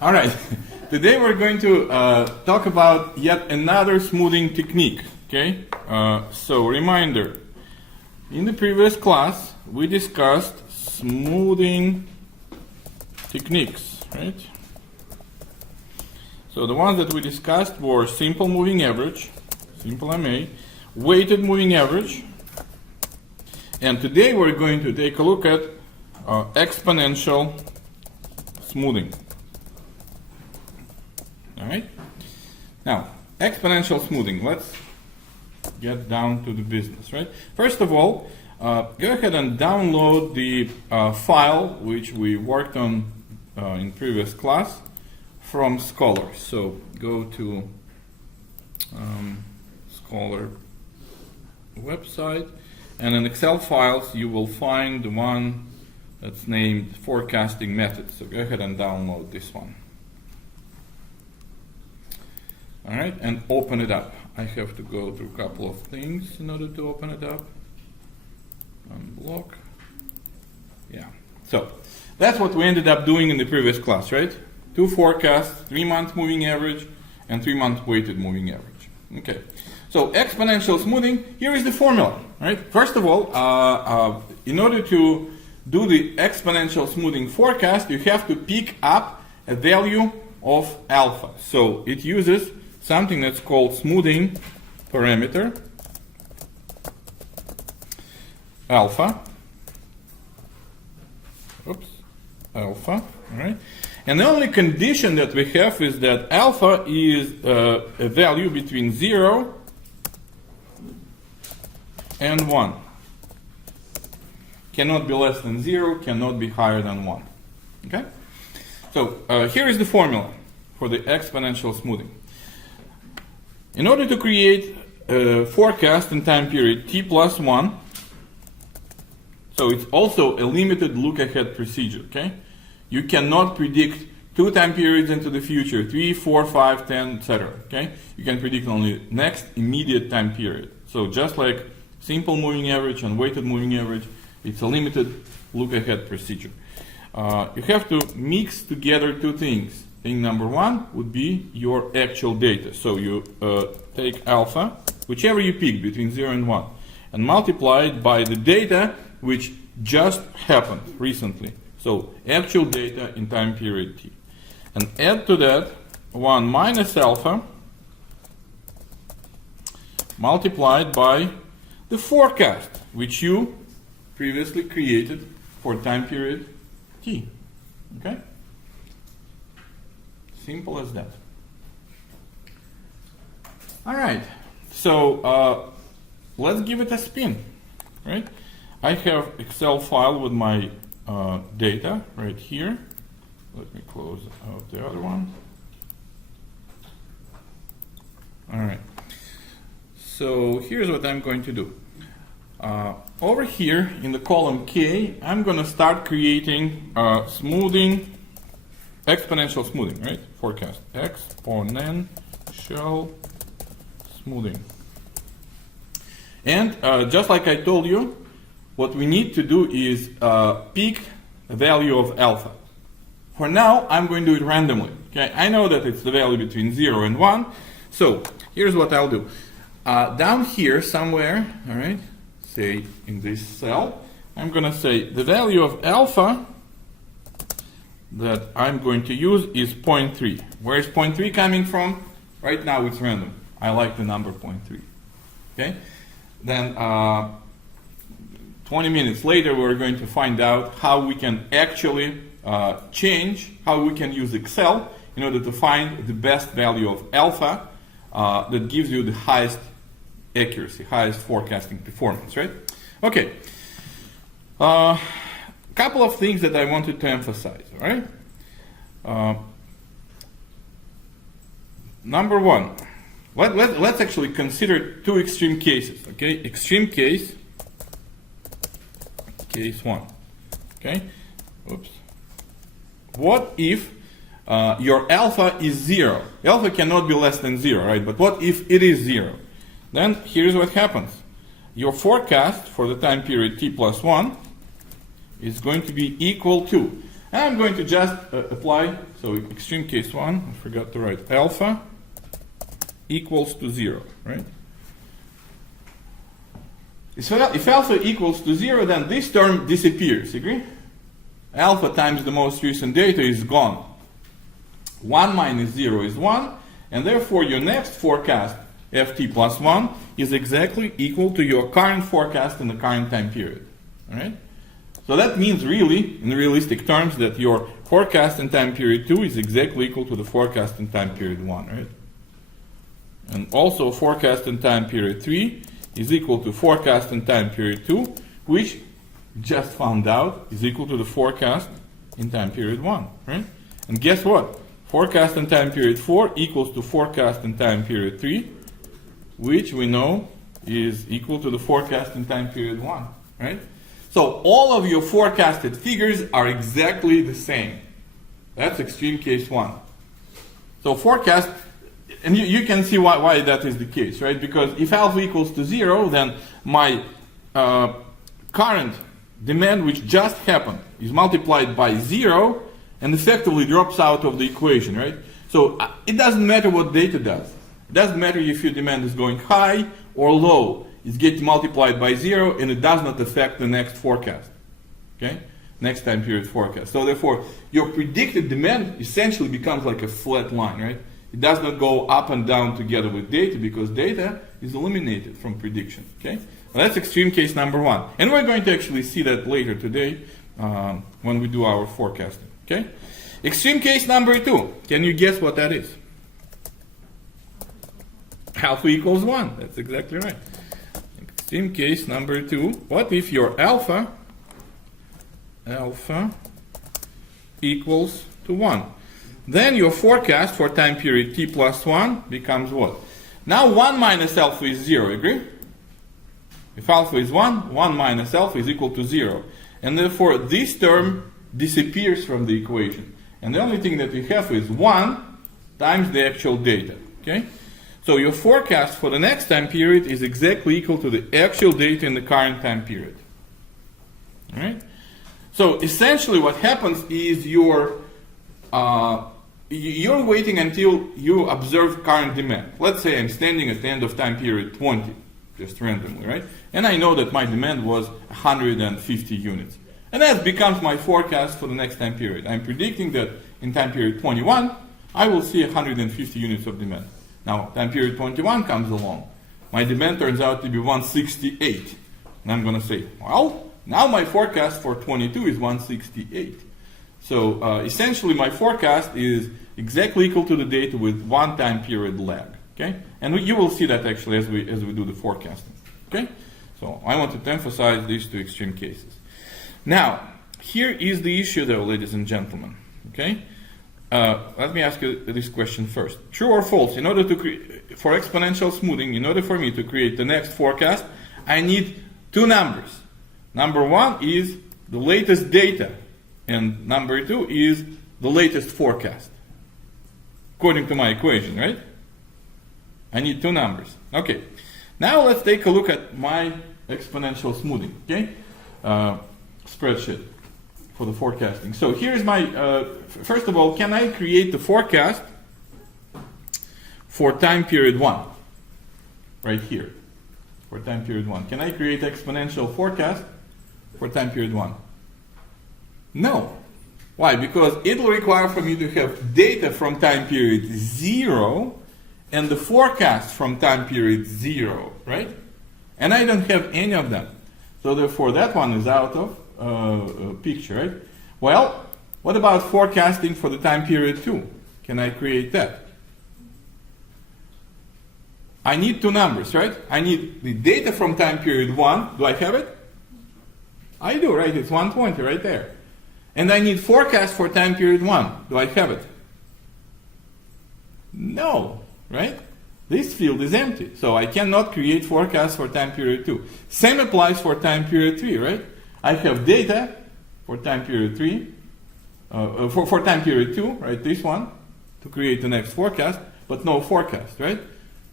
All right. Today we're going to talk about yet another smoothing technique. Okay. So reminder: in the previous class we discussed smoothing techniques, right? So the ones that we discussed were simple moving average, simple MA, weighted moving average, and today we're going to take a look at exponential smoothing. All right. Now, exponential smoothing. Let's get down to the business, right? First of all, go ahead and download the file which we worked on in previous class from Scholar. So go to Scholar website, and in Excel files you will find the one that's named forecasting method. So go ahead and download this one. All right, and open it up. I have to go through a couple of things in order to open it up. Unblock. Yeah. So that's what we ended up doing in the previous class, right? 2 forecasts, 3-month moving average, and 3-month weighted moving average. Okay. So exponential smoothing. Here is the formula, right? First of all, in order to do the exponential smoothing forecast, you have to pick up a value of alpha. So it uses something that's called smoothing parameter alpha. Oops, alpha. All right. And the only condition that we have is that alpha is a value between 0 and 1. Cannot be less than 0, cannot be higher than 1. Okay? So here is the formula for the exponential smoothing. In order to create a forecast in time period t plus 1, so it's also a limited look-ahead procedure, okay? You cannot predict 2 time periods into the future, 3, 4, 5, 10, etc. Okay? You can predict only next immediate time period. So just like simple moving average and weighted moving average, it's a limited look-ahead procedure. You have to mix together 2 things. Thing number 1 would be your actual data. So you take alpha, whichever you pick between 0 and 1, and multiply it by the data which just happened recently. So actual data in time period t. And add to that 1 minus alpha multiplied by the forecast which you previously created for time period t. Okay? Simple as that. All right. So let's give it a spin. Right? I have Excel file with my data right here. Let me close out the other one. All right. So here's what I'm going to do. Over here in the column K, I'm going to start creating smoothing, exponential smoothing, right? Forecast exponential smoothing. And just like I told you, what we need to do is pick a value of alpha. For now, I'm going to do it randomly. Okay, I know that it's the value between 0 and 1. So here's what I'll do. Down here somewhere, all right, say in this cell, I'm going to say the value of alpha that I'm going to use is 0.3. Where is 0.3 coming from? Right now it's random. I like the number 0.3. Okay, then 20 minutes later, we're going to find out how we can actually change, how we can use Excel in order to find the best value of alpha that gives you the highest accuracy, highest forecasting performance, right? Okay. Couple of things that I wanted to emphasize, all right? Number 1, let's actually consider 2 extreme cases, okay? Extreme case 1, okay? Oops. What if your alpha is 0? Alpha cannot be less than 0, right? But what if it is 0? Then here's what happens. Your forecast for the time period t plus 1 is going to be equal to And I'm going to just apply, so extreme case 1, I forgot to write alpha equals to 0, right? If alpha equals to 0, then this term disappears, agree? Alpha times the most recent data is gone. 1 minus 0 is 1, and therefore your next forecast, ft plus 1, is exactly equal to your current forecast in the current time period. All right? So that means really, in realistic terms, that your forecast in time period 2 is exactly equal to the forecast in time period 1, right? And also forecast in time period 3 is equal to forecast in time period 2, which just found out is equal to the forecast in time period 1, right? And guess what? Forecast in time period 4 equals to forecast in time period 3, which we know is equal to the forecast in time period 1, right? So all of your forecasted figures are exactly the same. That's extreme case 1. So forecast, and you can see why that is the case, right? Because if alpha equals to 0, then my current demand, which just happened, is multiplied by 0 and effectively drops out of the equation, right? So it doesn't matter what data does. It doesn't matter if your demand is going high or low. It's getting multiplied by 0, and it does not affect the next forecast. Okay? Next time period forecast. So therefore, your predicted demand essentially becomes like a flat line, right? It does not go up and down together with data, because data is eliminated from prediction. Okay? Well, that's extreme case number 1. And we're going to actually see that later today when we do our forecasting. Okay? Extreme case number 2. Can you guess what that is? Alpha equals 1. That's exactly right. Extreme case number 2. What if your alpha equals to 1? Then your forecast for time period t plus 1 becomes what? Now 1 minus alpha is 0, agree? If alpha is 1, 1 minus alpha is equal to 0. And therefore this term disappears from the equation. And the only thing that we have is 1 times the actual data. Okay? So your forecast for the next time period is exactly equal to the actual data in the current time period. All right? So essentially what happens is you're waiting until you observe current demand. Let's say I'm standing at the end of time period 20, just randomly, right? And I know that my demand was 150 units. And that becomes my forecast for the next time period. I'm predicting that in time period 21, I will see 150 units of demand. Now, time period 21 comes along. My demand turns out to be 168. And I'm going to say, well, now my forecast for 22 is 168. So essentially my forecast is exactly equal to the data with 1 time period lag. Okay? And you will see that actually as we do the forecasting. Okay? So I wanted to emphasize these 2 extreme cases. Now, here is the issue though, ladies and gentlemen. Okay? Let me ask you this question first. True or false? In order to for exponential smoothing, in order for me to create the next forecast, I need 2 numbers. Number 1 is the latest data, and number 2 is the latest forecast. According to my equation, right? I need 2 numbers. Okay. Now let's take a look at my exponential smoothing. Okay? Spreadsheet for the forecasting. So here's my, first of all, can I create the forecast for time period 1? Right here, for time period 1. Can I create exponential forecast for time period 1? No. Why? Because it will require for me to have data from time period 0 and the forecast from time period 0, right? And I don't have any of them. So therefore that one is out of picture, right? Well, what about forecasting for the time period 2? Can I create that? I need 2 numbers, right? I need the data from time period 1. Do I have it? I do, right? It's 120 right there. And I need forecast for time period 1. Do I have it? No, right? This field is empty. So I cannot create forecast for time period 2. Same applies for time period 3, right? I have data for time period 3, for time period 2, right? This one, to create the next forecast, but no forecast, right?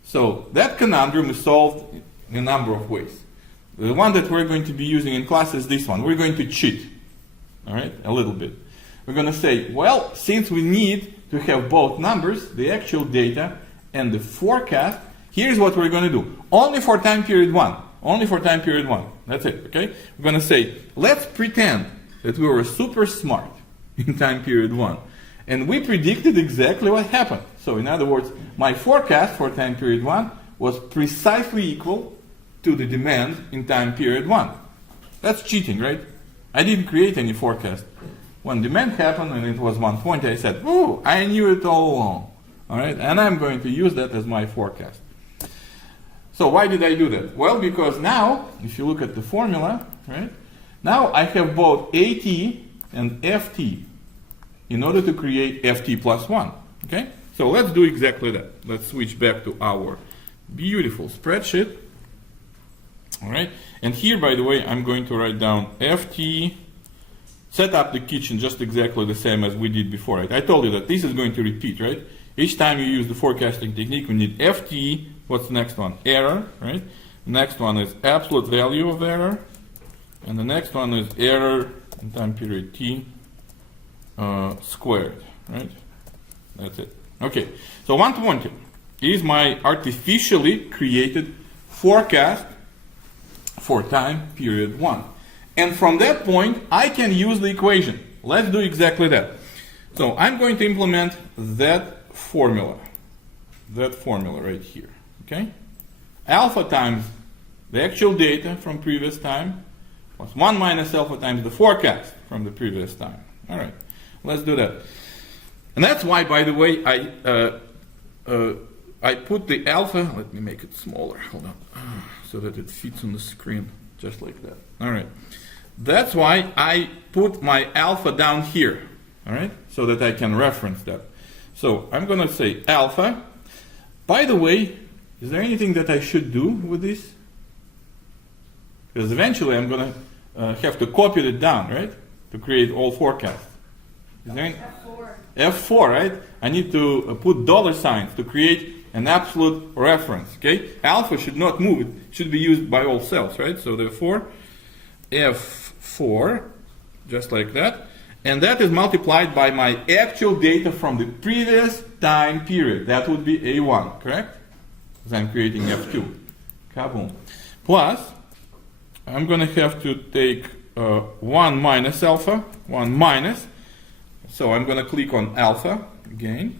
So that conundrum is solved in a number of ways. The one that we're going to be using in class is this one. We're going to cheat, all right, a little bit. we're going to say, well, since we need to have both numbers, the actual data and the forecast, here's what we're going to do. Only for time period 1. Only for time period 1. That's it, okay? We're going to say, let's pretend that we were super smart in time period 1. And we predicted exactly what happened. So in other words, my forecast for time period 1 was precisely equal to the demand in time period 1. That's cheating, right? I didn't create any forecast. When demand happened and it was 120, I said, ooh, I knew it all along. All right, and I'm going to use that as my forecast. So why did I do that? Well, because now, if you look at the formula, right, now I have both AT and FT in order to create FT plus 1. Okay? So let's do exactly that. Let's switch back to our beautiful spreadsheet. All right, and here, by the way, I'm going to write down FT, set up the kitchen just exactly the same as we did before. Right? I told you that this is going to repeat, right? Each time you use the forecasting technique, we need FT. What's the next one? Error, right? Next one is absolute value of error. And the next one is error in time period T squared, right? That's it. Okay, so 120 is my artificially created forecast for time period 1. And from that point, I can use the equation. Let's do exactly that. So I'm going to implement that formula right here, okay? Alpha times the actual data from previous time plus 1 minus alpha times the forecast from the previous time. All right, let's do that. And that's why, by the way, I put the alpha, let me make it smaller, hold on, so that it fits on the screen, just like that. All right, that's why I put my alpha down here, all right, so that I can reference that. So I'm going to say alpha. By the way, is there anything that I should do with this? Because eventually I'm going to have to copy it down, right? To create all forecasts. Is there any? F4. F4, right? I need to put dollar signs to create an absolute reference, okay? Alpha should not move. It should be used by all cells, right? So therefore, F4, just like that. And that is multiplied by my actual data from the previous time period. That would be A1, correct? Because I'm creating F2. Kaboom. Plus, I'm going to have to take 1 minus alpha, 1 minus. So I'm going to click on alpha again.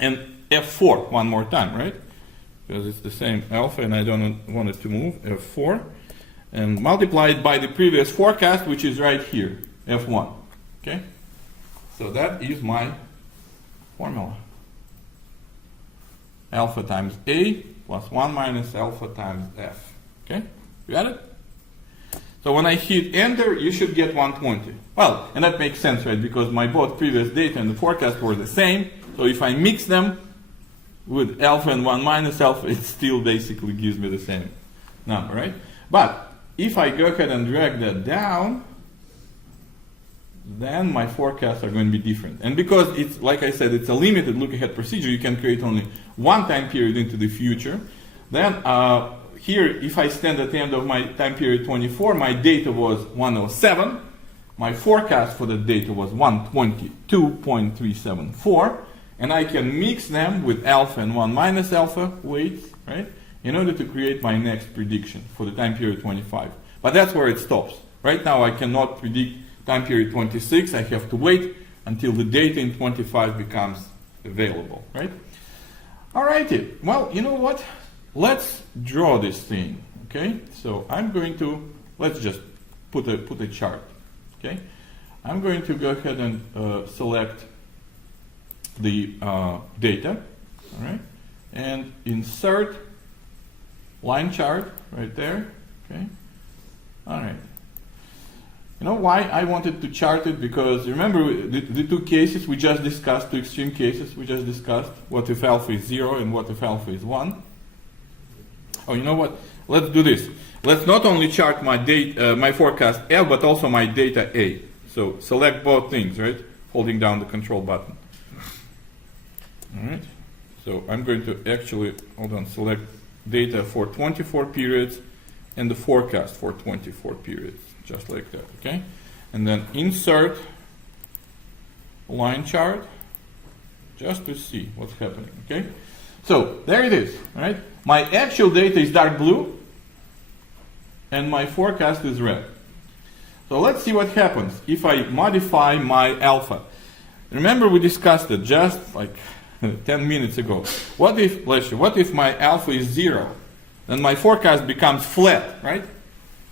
And F4 one more time, right? Because it's the same alpha and I don't want it to move. F4. And multiply it by the previous forecast, which is right here. F1. Okay? So that is my formula. Alpha times A plus 1 minus alpha times F. Okay? You got it? So when I hit enter, you should get 120. Well, and that makes sense, right? Because my both previous data and the forecast were the same. So if I mix them with alpha and 1 minus alpha, it still basically gives me the same number, right? But if I go ahead and drag that down, then my forecasts are going to be different. And because it's, like I said, it's a limited look-ahead procedure, you can create only one time period into the future. Then here, if I stand at the end of my time period 24, my data was 107. My forecast for the data was 122.374. And I can mix them with alpha and 1 minus alpha weights, right? In order to create my next prediction for the time period 25. But that's where it stops. Right now, I cannot predict time period 26, I have to wait until the data in 25 becomes available, right? Alrighty, well, you know what? Let's draw this thing, okay? So I'm going to, let's just put a chart, okay? I'm going to go ahead and select the data, all right? And insert line chart right there, okay? All right. You know why I wanted to chart it? Because remember the two cases we just discussed, two extreme cases we just discussed. What if alpha is 0 and what if alpha is 1? Oh, you know what? Let's do this. Let's not only chart my data, my forecast F, but also my data A. So select both things, right? Holding down the control button. All right. So I'm going to actually, hold on, select data for 24 periods and the forecast for 24 periods. Just like that, okay? And then insert line chart just to see what's happening, okay? So there it is, right? My actual data is dark blue and my forecast is red. So let's see what happens if I modify my alpha. Remember we discussed it just like 10 minutes ago. What if my alpha is 0? Then my forecast becomes flat, right?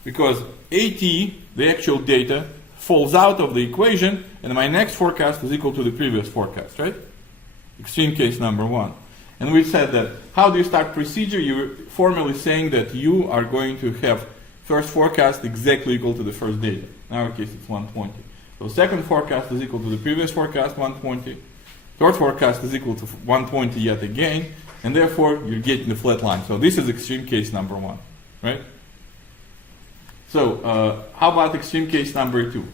Because AT, the actual data, falls out of the equation and my next forecast is equal to the previous forecast, right? Extreme case number 1. And we said that how do you start procedure? You're formally saying that you are going to have first forecast exactly equal to the first data. In our case, it's 120. So second forecast is equal to the previous forecast, 120. Third forecast is equal to 120 yet again. And therefore, you're getting the flat line. So this is extreme case number 1, right? So how about extreme case number 2?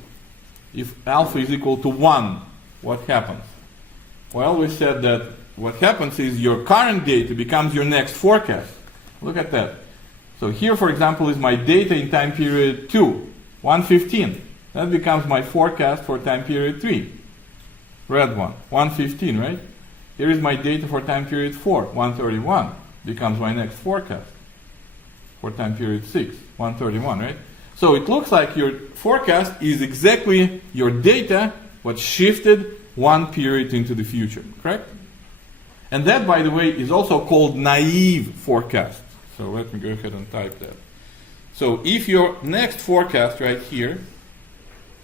If alpha is equal to 1, what happens? Well, we said that what happens is your current data becomes your next forecast. Look at that. So here, for example, is my data in time period 2, 115. That becomes my forecast for time period 3. Red one, 115, right? Here is my data for time period 4, 131. Becomes my next forecast for time period 6, 131, right? So it looks like your forecast is exactly your data, what shifted one period into the future, correct? And that, by the way, is also called naive forecast. So let me go ahead and type that. So if your next forecast right here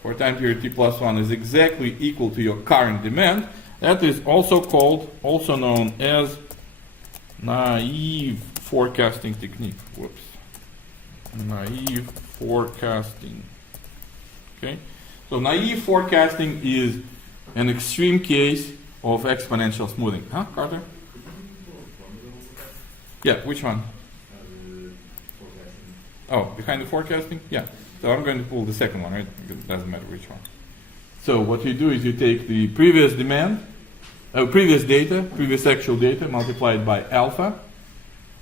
for time period t plus 1 is exactly equal to your current demand, that is also known as naive forecasting technique. Whoops. Naive forecasting. Okay? So naive forecasting is an extreme case of exponential smoothing. Huh, Carter? Yeah, which one? Oh, behind the forecasting? Yeah. So I'm going to pull the second one, right? It doesn't matter which one. So what you do is you take the previous demand, previous data, previous actual data multiplied by alpha,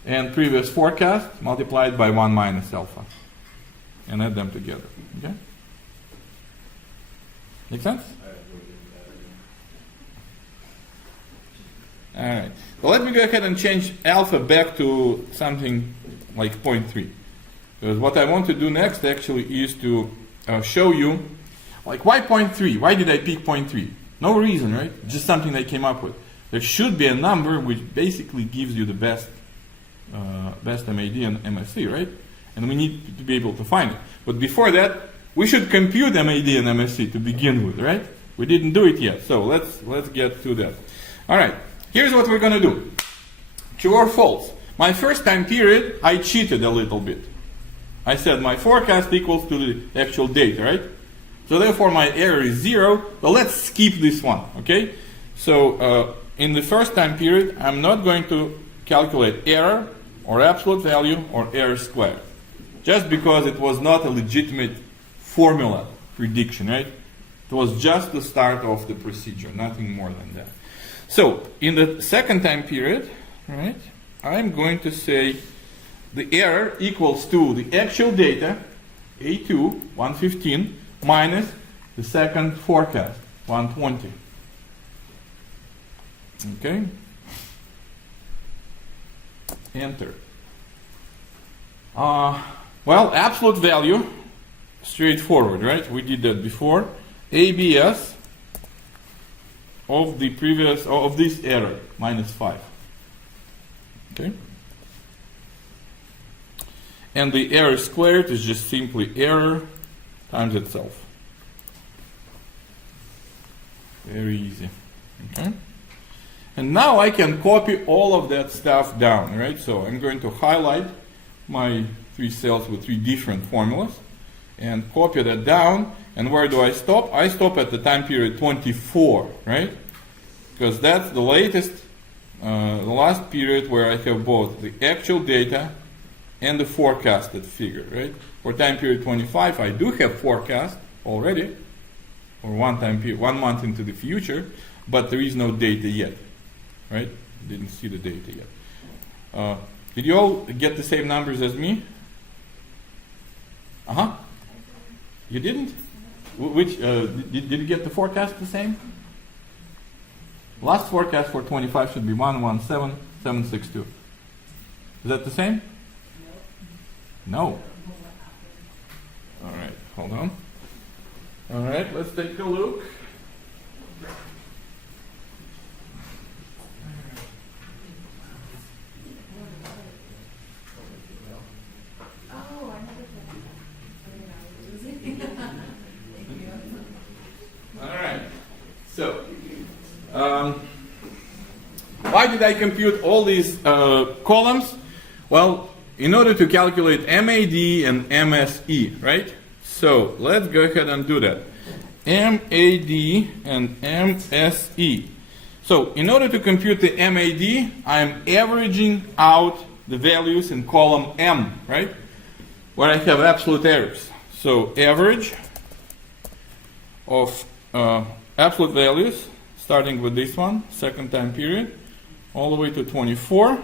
and previous forecast multiplied by 1 minus alpha, and add them together. Okay? Make sense? All right. So let me go ahead and change alpha back to something like 0.3. Because what I want to do next actually is to show you, like, why 0.3? Why did I pick 0.3? No reason, right? Just something I came up with. There should be a number which basically gives you the best MAD and MSC, right? And we need to be able to find it. But before that, we should compute MAD and MSC to begin with, right? We didn't do it yet, so let's get to that. All right, here's what we're going to do. True or false? My first time period, I cheated a little bit. I said my forecast equals to the actual data, right? So therefore my error is 0. So let's skip this one, okay? So in the first time period, I'm not going to calculate error or absolute value or error squared, just because it was not a legitimate formula prediction, right? It was just the start of the procedure, nothing more than that. So in the second time period, right, I'm going to say the error equals to the actual data, A2, 115, minus the second forecast, 120. Okay? Enter. Well, absolute value, straightforward, right? We did that before. ABS of the previous, of this error, minus 5. Okay? And the error squared is just simply error times itself. Very easy. Okay? And now I can copy all of that stuff down, right? So I'm going to highlight my 3 cells with 3 different formulas and copy that down. And where do I stop? I stop at the time period 24, right? Because that's the latest, the last period where I have both the actual data and the forecasted figure, right? For time period 25, I do have forecast already, or 1 month into the future, but there is no data yet, right? Didn't see the data yet. Did you all get the same numbers as me? You didn't? Which did you get the forecast the same? Last forecast for 25 should be 117762. Is that the same? No. All right, hold on. All right, let's take a look. All right. So, why did I compute all these columns? Well, in order to calculate MAD and MSE, right? So, let's go ahead and do that. MAD and MSE. So, in order to compute the MAD, I'm averaging out the values in column M, right? Where I have absolute errors. So, average of absolute values, starting with this one, second time period, all the way to 24.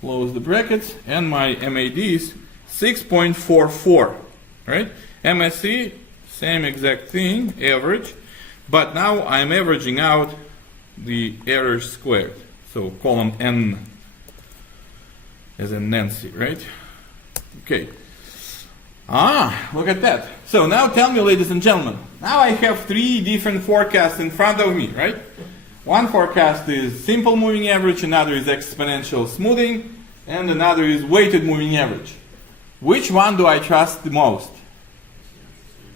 Close the brackets, and my MAD is 6.44, right? MSE, same exact thing, average, but now I'm averaging out the errors squared. So column N as in Nancy, right? Okay. Look at that. So now tell me, ladies and gentlemen, now I have three different forecasts in front of me, right? One forecast is simple moving average, another is exponential smoothing, and another is weighted moving average. Which one do I trust the most?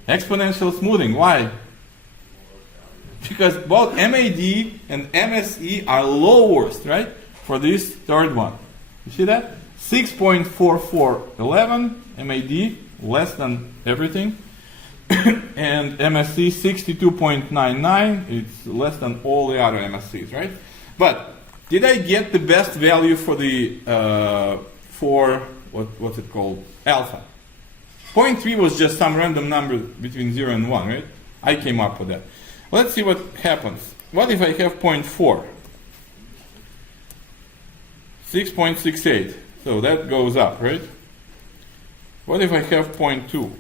Exponential smoothing. Why? Because both MAD and MSE are lowest, right? For this third one. You see that? 6.4411 MAD, less than everything. And MSE 62.99, it's less than all the other MSCs, right? But did I get the best value for the what's it called? Alpha. 0.3 was just some random number between 0 and 1, right? I came up with that. Let's see what happens. What if I have 0.4? 6.68. So that goes up, right? What if I have 0.2?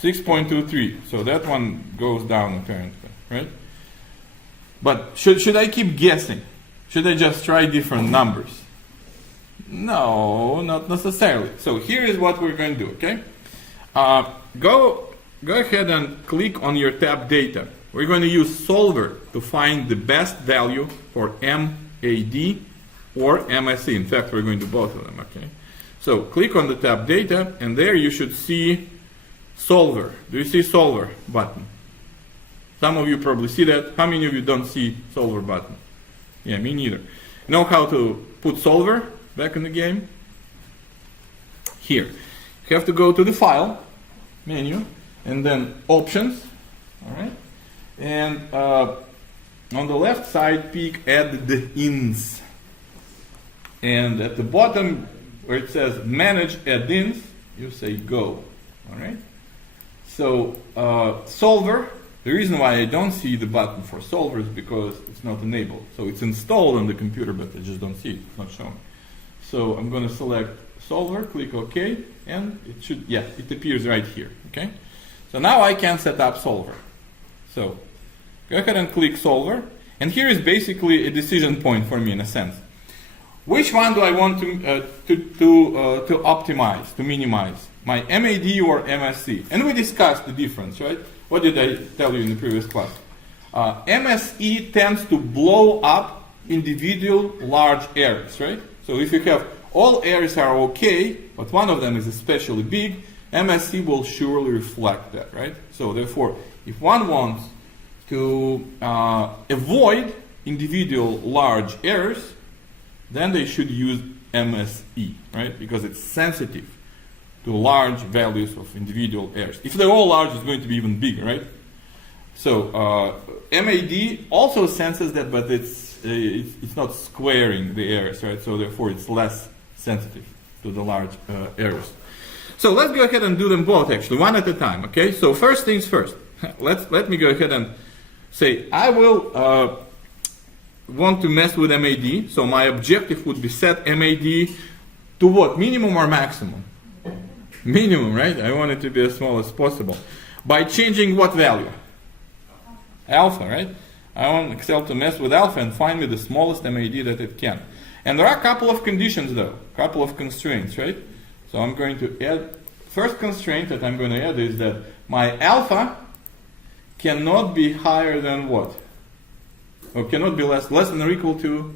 6.23. So that one goes down apparently, right? But should I keep guessing? Should I just try different numbers? No, not necessarily. So here is what we're going to do, okay? Go ahead and click on your tab data. We're going to use Solver to find the best value for MAD or MSE. In fact, we're going to do both of them, okay? So click on the tab data, and there you should see Solver. Do you see Solver button? Some of you probably see that. How many of you don't see Solver button? Yeah, me neither. You know how to put Solver back in the game? Here. You have to go to the File menu, and then Options, all right? And on the left side, pick Add the Ins. And at the bottom, where it says Manage Add-ins, you say Go, all right? So Solver, the reason why I don't see the button for Solver is because it's not enabled. So it's installed on the computer, but I just don't see it. It's not showing. So I'm going to select Solver, click OK, and it should, yeah, it appears right here. Okay. So now I can set up Solver. So go ahead and click Solver, and here is basically a decision point for me in a sense. Which one do I want to optimize, to minimize? My MAD or MSE? And we discussed the difference, right? What did I tell you in the previous class? MSE tends to blow up individual large errors, right? So if you have all errors are okay, but one of them is especially big, MSE will surely reflect that, right? So therefore, if one wants to avoid individual large errors, then they should use MSE, right? Because it's sensitive to large values of individual errors. If they're all large, it's going to be even bigger, right? So MAD also senses that, but it's not squaring the errors, right? So therefore, it's less sensitive to the large errors. So let's go ahead and do them both, actually, one at a time, okay? So first things first. Let me go ahead and say I will want to mess with MAD. So my objective would be set MAD to what? Minimum or maximum? Minimum, right? I want it to be as small as possible. By changing what value? Alpha, right? I want Excel to mess with alpha and find me the smallest MAD that it can. And there are a couple of conditions though, a couple of constraints, right? So I'm going to add, first constraint that I'm going to add is that my alpha cannot be higher than what? Or cannot be less than or equal to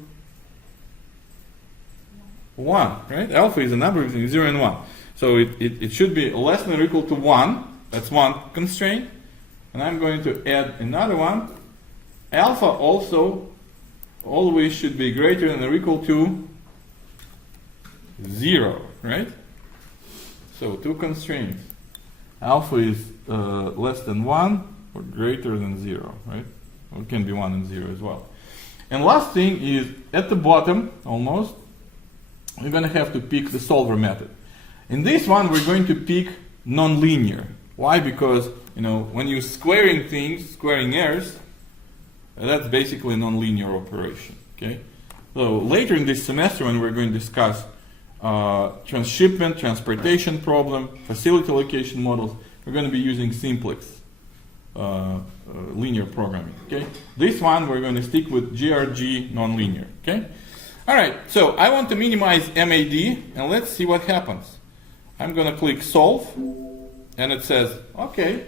1, right? Alpha is a number between 0 and 1. So it should be less than or equal to 1. That's one constraint. And I'm going to add another one. Alpha also always should be greater than or equal to 0, right? So two constraints. Alpha is less than 1 or greater than 0, right? Or it can be 1 and 0 as well. And last thing is, at the bottom, almost, we're going to have to pick the solver method. In this one, we're going to pick nonlinear. Why? Because, when you're squaring things, squaring errors, that's basically a nonlinear operation. Okay. So later in this semester, when we're going to discuss transshipment, transportation problem, facility allocation models, we're going to be using simplex linear programming. Okay. This one we're going to stick with GRG nonlinear. Okay. All right. So I want to minimize MAD, and let's see what happens. I'm going to click solve, and it says, okay,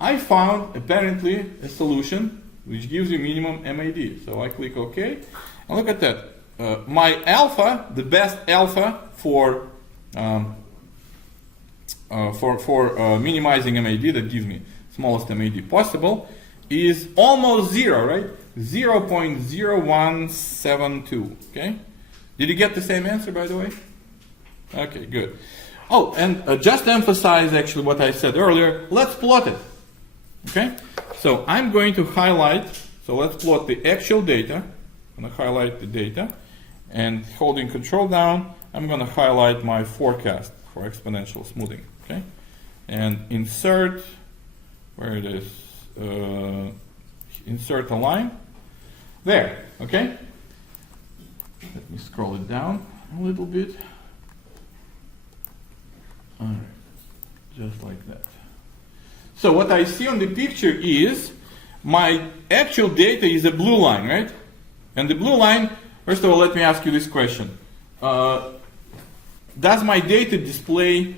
I found apparently a solution which gives you minimum MAD. So I click OK, and look at that. My alpha, the best alpha for minimizing MAD that gives me smallest MAD possible is almost 0, right? 0.0172. Okay. Did you get the same answer, by the way? Okay, good. Oh, and just to emphasize actually what I said earlier, let's plot it. Okay? So I'm going to highlight, so let's plot the actual data. I'm going to highlight the data, and holding control down, I'm going to highlight my forecast for exponential smoothing. Okay? And insert, where it is, insert a line. There, okay? Let me scroll it down a little bit. Alright, just like that. So what I see on the picture is my actual data is a blue line, right? And the blue line, first of all, let me ask you this question. Does my data display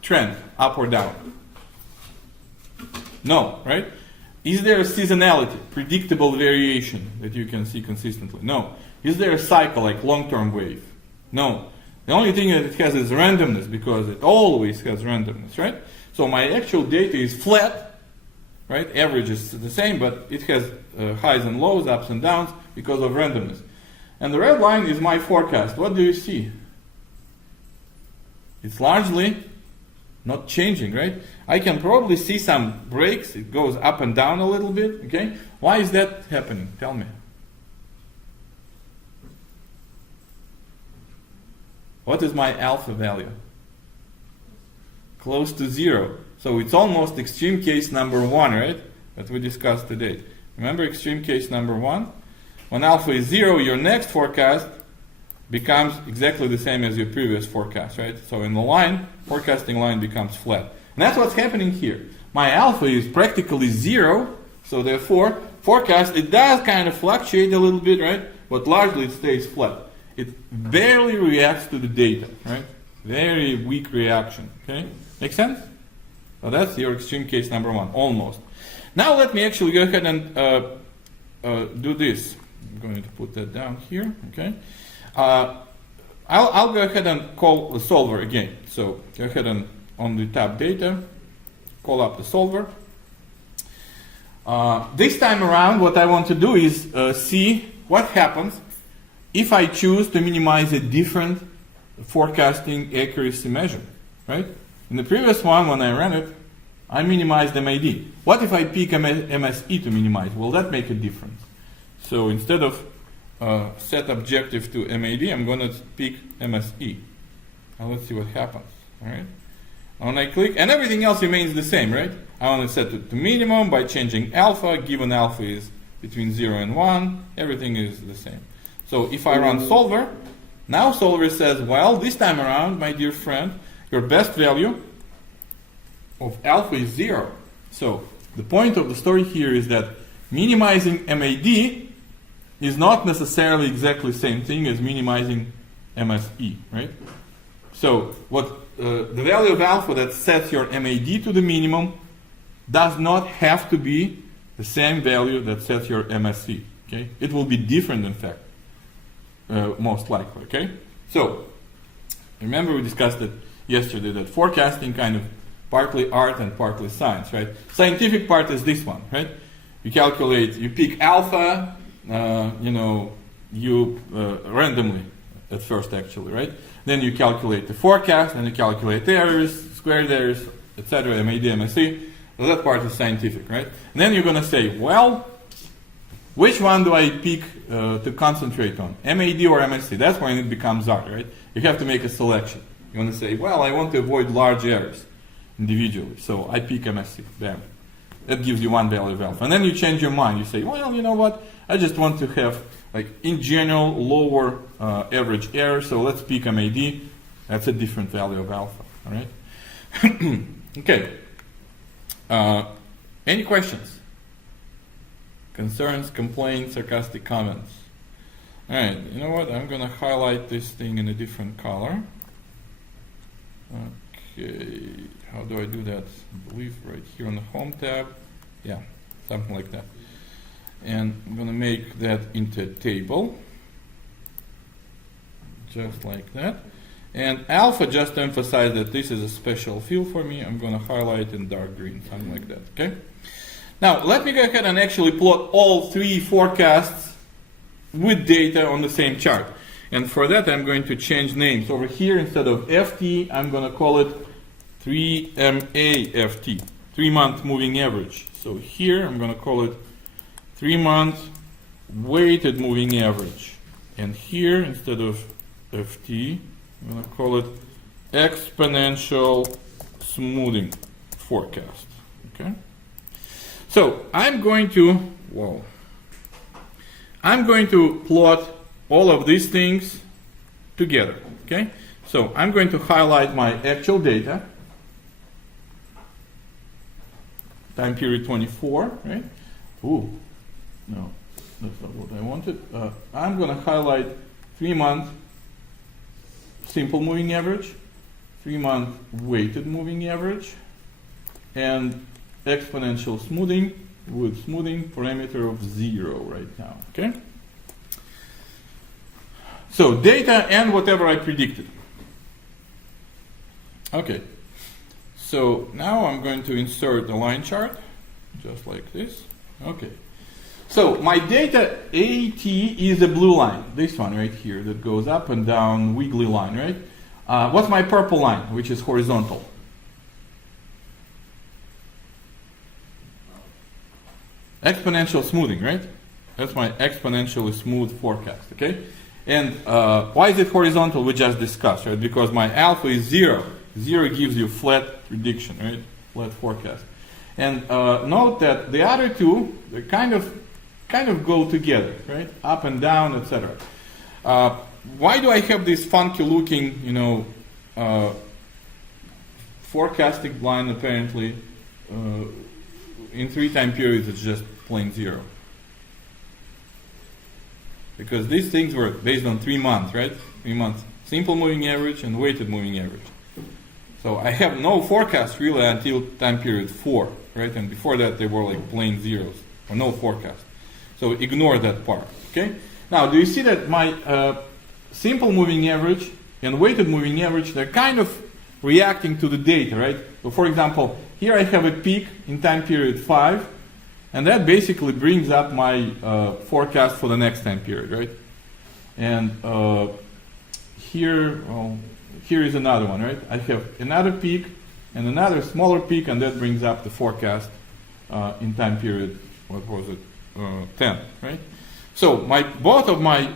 trend, up or down? No, right? Is there a seasonality, predictable variation that you can see consistently? No. Is there a cycle, like long-term wave? No. The only thing that it has is randomness, because it always has randomness, right? So my actual data is flat, right? Average is the same, but it has highs and lows, ups and downs because of randomness. And the red line is my forecast. What do you see? It's largely not changing, right? I can probably see some breaks. It goes up and down a little bit, okay? Why is that happening? Tell me. What is my alpha value? Close to 0. So it's almost extreme case number 1, right? That we discussed today. Remember extreme case number 1? When alpha is 0, your next forecast becomes exactly the same as your previous forecast, right? So in the line, forecasting line becomes flat. And that's what's happening here. My alpha is practically 0, so therefore, forecast, it does kind of fluctuate a little bit, right? But largely it stays flat. It barely reacts to the data, right? Very weak reaction, okay? Make sense? So that's your extreme case number 1, almost. Now let me actually go ahead and do this. I'm going to put that down here, okay? I'll go ahead and call the solver again. So go ahead and on the tab data, call up the solver. This time around, what I want to do is see what happens if I choose to minimize a different forecasting accuracy measure, right? In the previous one, when I ran it, I minimized MAD. What if I pick MSE to minimize? Will that make a difference? So instead of set objective to MAD, I'm going to pick MSE. Now let's see what happens, all right? When I click, and everything else remains the same, right? I want to set it to minimum by changing alpha, given alpha is between 0 and 1, everything is the same. So if I run solver, now solver says, well, this time around, my dear friend, your best value of alpha is 0. So the point of the story here is that minimizing MAD is not necessarily exactly the same thing as minimizing MSE, right? So what the value of alpha that sets your MAD to the minimum does not have to be the same value that sets your MSE. Okay, it will be different, in fact, most likely. Okay, so remember we discussed it yesterday that forecasting kind of partly art and partly science, right? Scientific part is this one, right? You calculate, you pick alpha, randomly at first, actually, right? Then you calculate the forecast, and you calculate errors, squared errors, etc., MAD, MSE. So that part is scientific, right? And then you're going to say, well, which one do I pick to concentrate on, MAD or MSE? That's when it becomes art, right? You have to make a selection. You want to say, well, I want to avoid large errors individually, so I pick MSE. Bam. That gives you one value of alpha. And then you change your mind. You say, well, you know what? I just want to have, like, in general, lower average error, so let's pick MAD. That's a different value of alpha, all right? Okay. Any questions? Concerns, complaints, sarcastic comments? All right, you know what? I'm going to highlight this thing in a different color. Okay, how do I do that? I believe right here on the Home tab. Yeah, something like that. And I'm going to make that into a table. Just like that. And alpha, just to emphasize that this is a special field for me, I'm going to highlight in dark green, something like that, okay? Now, let me go ahead and actually plot all three forecasts with data on the same chart. And for that, I'm going to change names. Over here, instead of FT, I'm going to call it 3MAFT, 3-month moving average. So here, I'm going to call it 3-month weighted moving average. And here, instead of FT, I'm going to call it exponential smoothing forecast. Okay. So I'm going to plot all of these things together. Okay. So I'm going to highlight my actual data, time period 24, right? Ooh, no, that's not what I wanted. I'm going to highlight 3-month simple moving average, 3-month weighted moving average, and exponential smoothing with smoothing parameter of 0 right now. Okay? So data and whatever I predicted. Okay. So now I'm going to insert a line chart, just like this. Okay. So my data AT is a blue line, this one right here that goes up and down, wiggly line, right? What's my purple line, which is horizontal? Exponential smoothing, right? That's my exponentially smooth forecast, okay? And why is it horizontal? We just discussed, right? Because my alpha is 0. 0 gives you flat prediction, right? Flat forecast. And note that the other two, they kind of go together, right? Up and down, etc. Why do I have this funky looking, forecasting line apparently? In 3 time periods, it's just plain 0. Because these things were based on 3 months, right? 3 months. Simple moving average and weighted moving average. So I have no forecast really until time period 4, right? And before that, they were like plain zeros, or no forecast. So ignore that part, okay? Now, do you see that my simple moving average and weighted moving average, they're kind of reacting to the data, right? So for example, here I have a peak in time period 5, and that basically brings up my forecast for the next time period, right? And here is another one, right? I have another peak and another smaller peak, and that brings up the forecast in time period, what was it, 10, right? So both of my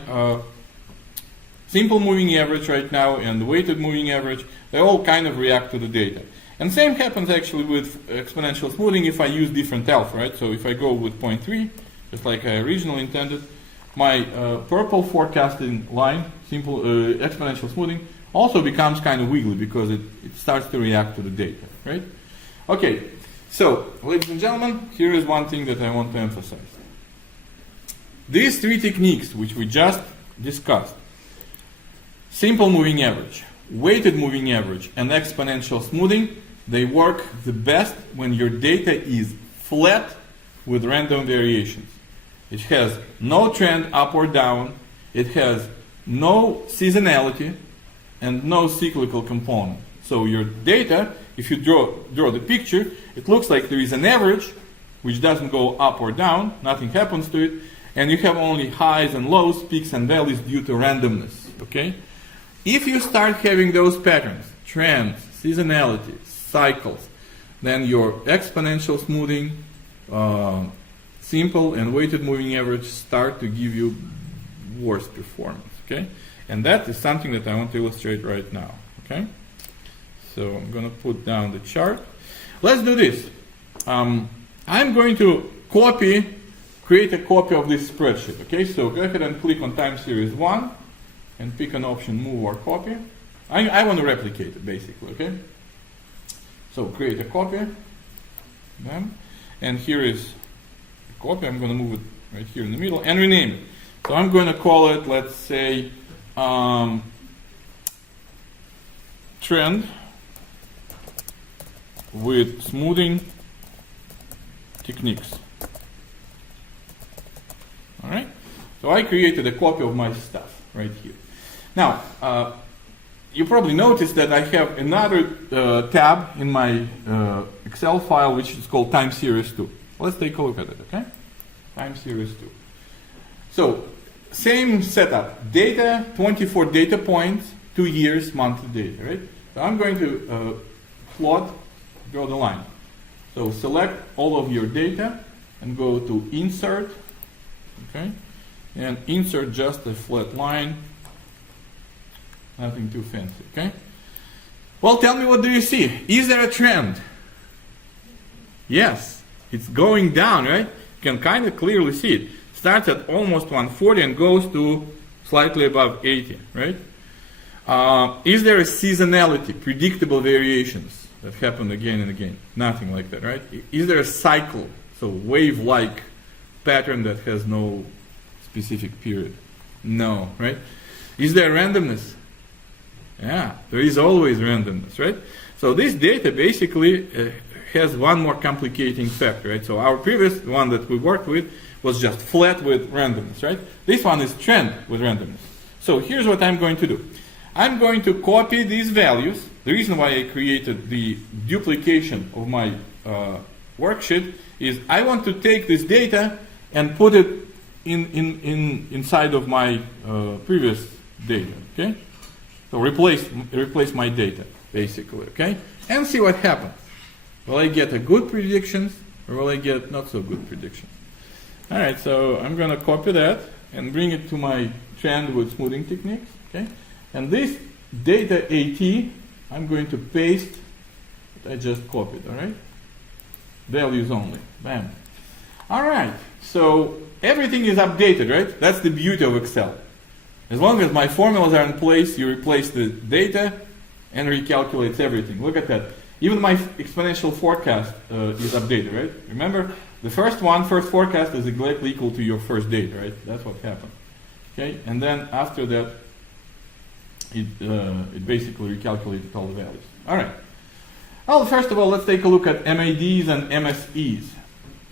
simple moving average right now and the weighted moving average, they all kind of react to the data. And same happens actually with exponential smoothing if I use different alpha, right? So if I go with 0.3, just like I originally intended, my purple forecasting line, simple exponential smoothing, also becomes kind of wiggly because it starts to react to the data, right? Okay, so ladies and gentlemen, here is one thing that I want to emphasize. these three techniques, which we just discussed, simple moving average, weighted moving average, and exponential smoothing, they work the best when your data is flat with random variations. It has no trend up or down, it has no seasonality, and no cyclical component. So your data, if you draw the picture, it looks like there is an average, which doesn't go up or down, nothing happens to it, and you have only highs and lows, peaks and valleys due to randomness, okay? If you start having those patterns, trends, seasonality, cycles, then your exponential smoothing, simple and weighted moving average start to give you worse performance, okay? And that is something that I want to illustrate right now, okay? So I'm going to put down the chart. Let's do this. I'm going to create a copy of this spreadsheet, okay? So go ahead and click on time series 1 and pick an option, move or copy. I want to replicate it, basically, okay? So create a copy. And here is a copy. I'm going to move it right here in the middle and rename it. So I'm going to call it, let's say, trend with smoothing techniques. All right. So I created a copy of my stuff right here. Now, you probably noticed that I have another tab in my Excel file which is called time series 2. Let's take a look at it, okay? Time series 2. So, same setup. Data, 24 data points, 2 years, monthly data, right? So I'm going to draw the line. So select all of your data and go to Insert, okay? And insert just a flat line. Nothing too fancy, okay? Well, tell me, what do you see? Is there a trend? Yes, it's going down, right? You can kind of clearly see it. Starts at almost 140 and goes to slightly above 80, right? Is there a seasonality, predictable variations that happen again and again? Nothing like that, right? Is there a cycle, so wave-like pattern that has no specific period? No, right? Is there randomness? Yeah, there is always randomness, right? So this data basically has one more complicating factor, right? So our previous one that we worked with was just flat with randomness, right? This one is trend with randomness. So here's what I'm going to do. I'm going to copy these values. The reason why I created the duplication of my worksheet is I want to take this data and put it inside of my previous data, okay? So replace my data, basically, okay? And see what happens. Will I get a good predictions or will I get not so good predictions? All right, so I'm going to copy that and bring it to my trend with smoothing techniques, okay? And this data AT, I'm going to paste what I just copied, all right? Values only, bam. All right, so everything is updated, right? That's the beauty of Excel. As long as my formulas are in place, you replace the data and recalculates everything. Look at that. Even my exponential forecast is updated, right? Remember, the first forecast is exactly equal to your first data, right? That's what happened. Okay, and then after that, it basically recalculated all the values. All right. Well, first of all, let's take a look at MADs and MSEs.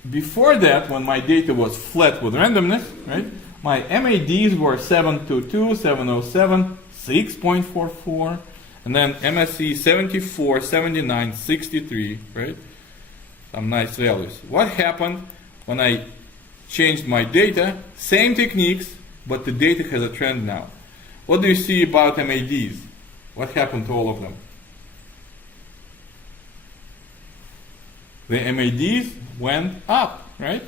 Before that, when my data was flat with randomness, right? My MADs were 722, 707, 6.44, and then MSE 74, 79, 63, right? Some nice values. What happened when I changed my data? Same techniques, but the data has a trend now. What do you see about MADs? What happened to all of them? The MADs went up, right?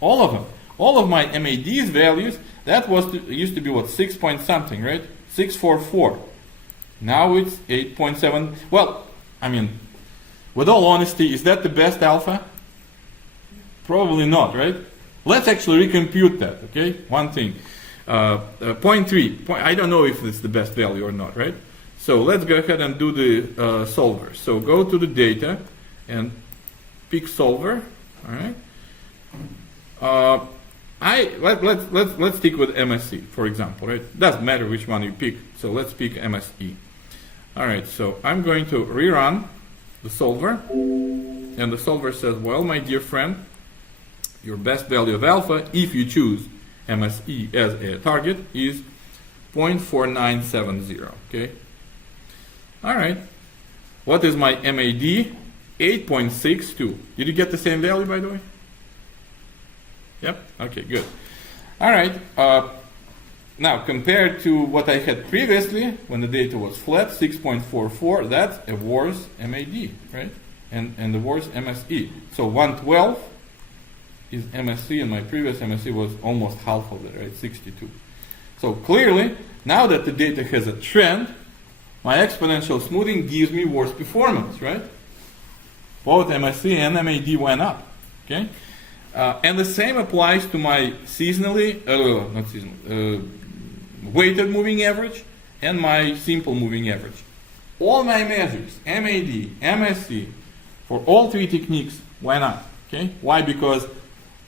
All of them. All of my MADs values, that used to be what, 6 point something, right? 644. Now it's 8.7. Well, I mean, with all honesty, is that the best alpha? Probably not, right? Let's actually recompute that, okay? One thing. 0.3. I don't know if it's the best value or not, right? So let's go ahead and do the solver. So go to the data and pick solver, all right? I let's stick with MSE, for example, right? Doesn't matter which one you pick, so let's pick MSE. All right, so I'm going to rerun the solver, and the solver says, well, my dear friend, your best value of alpha, if you choose MSE as a target, is 0.4970, okay? All right, what is my MAD? 8.62. Did you get the same value, by the way? Yep, okay, good. All right, now compared to what I had previously, when the data was flat, 6.44, that's a worse MAD, right? And the worse MSE. So 112 is MSE, and my previous MSE was almost half of it, right? 62. So clearly, now that the data has a trend, my exponential smoothing gives me worse performance, right? Both MSE and MAD went up, okay? And the same applies to my weighted moving average and my simple moving average. All my measures, MAD, MSE, for all three techniques went up, okay? Why? Because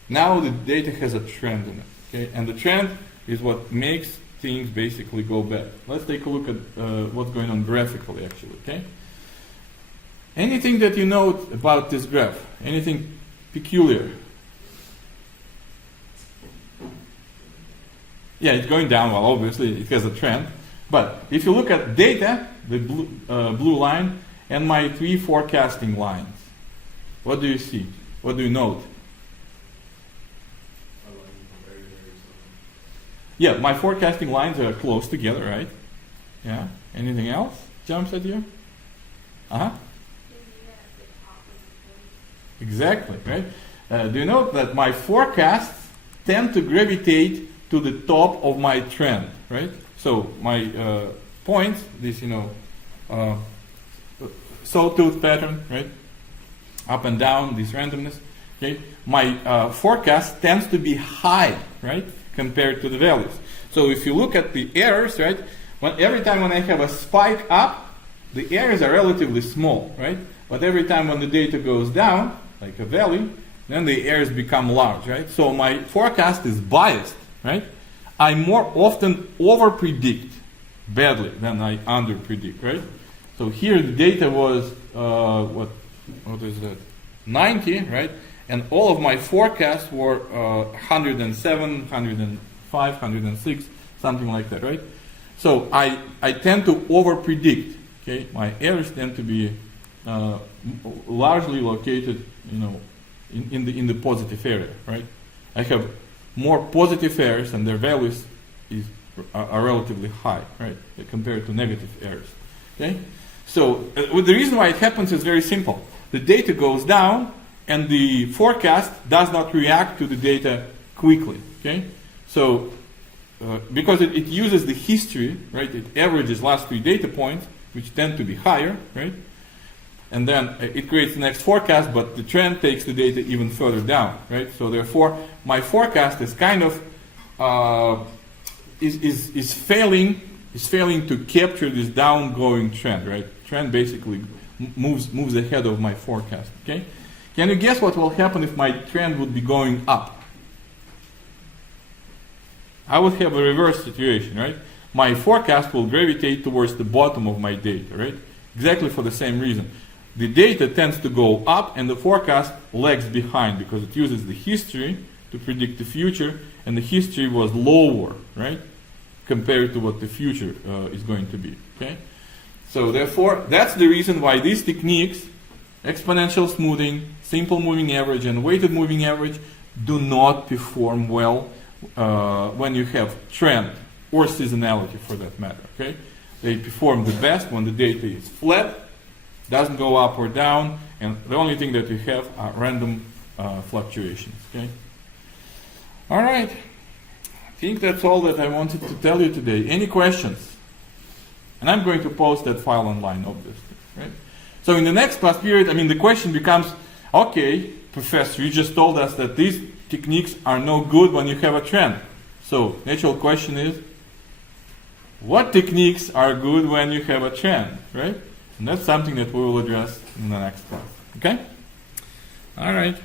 now the data has a trend in it, okay? And the trend is what makes things basically go bad. Let's take a look at what's going on graphically, actually, okay? Anything that you note about this graph? Anything peculiar? Yeah, it's going down. Well, obviously, it has a trend. But if you look at data, the blue line, and my three forecasting lines, what do you see? What do you note? Yeah, my forecasting lines are close together, right? Yeah. Anything else jumps at you? Uh-huh. Exactly, right? Do you note that my forecasts tend to gravitate to the top of my trend, right? So my points, this, sawtooth pattern, right? Up and down, this randomness, okay? My forecast tends to be high, right? Compared to the values. So if you look at the errors, right? Every time when I have a spike up, the errors are relatively small, right? But every time when the data goes down, like a valley, then the errors become large, right? So my forecast is biased, right? I more often over-predict badly than I under-predict, right? So here the data was, what is that? 90, right? And all of my forecasts were 107, 105, 106, something like that, right? So I tend to over-predict, okay? My errors tend to be largely located, in the positive area, right? I have more positive errors, and their values are relatively high, right, compared to negative errors. Okay, so the reason why it happens is very simple. The data goes down, and the forecast does not react to the data quickly. Okay, so because it uses the history, right? It averages last three data points, which tend to be higher, right? And then it creates the next forecast, but the trend takes the data even further down, right? So therefore, my forecast is kind of is failing to capture this downgoing trend, right? Trend basically moves ahead of my forecast. Okay, can you guess what will happen if my trend would be going up? I would have a reverse situation, right? My forecast will gravitate towards the bottom of my data, right? Exactly for the same reason. The data tends to go up, and the forecast lags behind because it uses the history to predict the future, and the history was lower, right, compared to what the future is going to be. Okay, so therefore, that's the reason why these techniques, exponential smoothing, simple moving average, and weighted moving average, do not perform well when you have trend or seasonality, for that matter. Okay, they perform the best when the data is flat, doesn't go up or down, and the only thing that you have are random fluctuations. Okay. All right. I think that's all that I wanted to tell you today. Any questions? And I'm going to post that file online, obviously. Right. So in the next class period, the question becomes, okay, Professor, you just told us that these techniques are no good when you have a trend. So natural question is, what techniques are good when you have a trend, right? And that's something that we will address in the next class. Okay? All right.